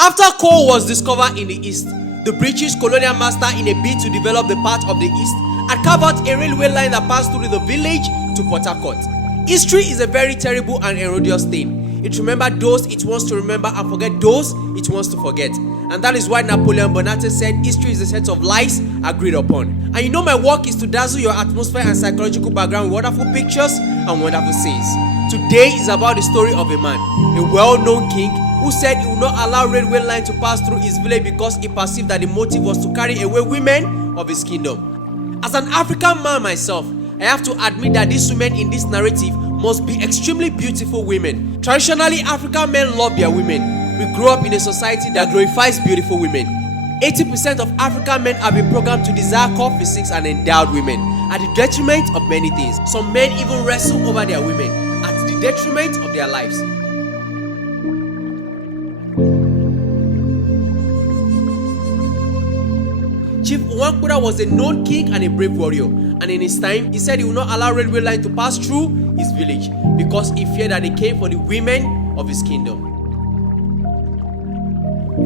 After coal was discovered in the east, the British colonial master, in a bid to develop the part of the east, had carved out a railway line that passed through the village to Port Harcourt. History is a very terrible and erroneous thing. It remembers those it wants to remember and forget those it wants to forget. And that is why Napoleon Bonaparte said history is a set of lies agreed upon. And you know my work is to dazzle your atmosphere and psychological background with wonderful pictures and wonderful scenes. Today is about the story of a man, a well-known king, who said he would not allow railway line to pass through his village because he perceived that the motive was to carry away women of his kingdom. As an African man myself, I have to admit that these women in this narrative must be extremely beautiful women. Traditionally, African men love their women. We grew up in a society that glorifies beautiful women. 80% of African men have been programmed to desire curved physiques and endowed women, at the detriment of many things. Some men even wrestle over their women, at the detriment of their lives. Chief Umuahia was a known king and a brave warrior, and in his time, he said he would not allow railway line to pass through his village because he feared that they came for the women of his kingdom.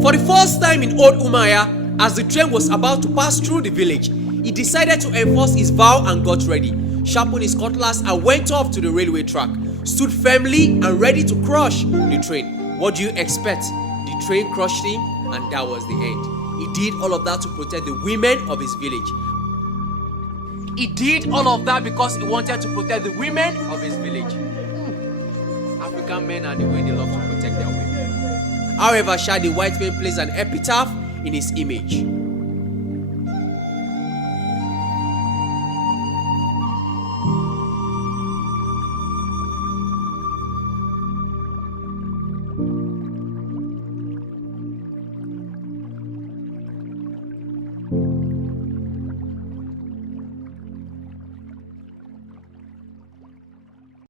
For the first time in old Umuahia, as the train was about to pass through the village, he decided to enforce his vow and got ready, sharpened his cutlass and went off to the railway track, stood firmly and ready to crush the train. What do you expect? The train crushed him, and that was the end. He did all of that to protect the women of his village. He did all of that because he wanted to protect the women of his village. African men are the way they love to protect their women. However, the white man placed an epitaph in his image.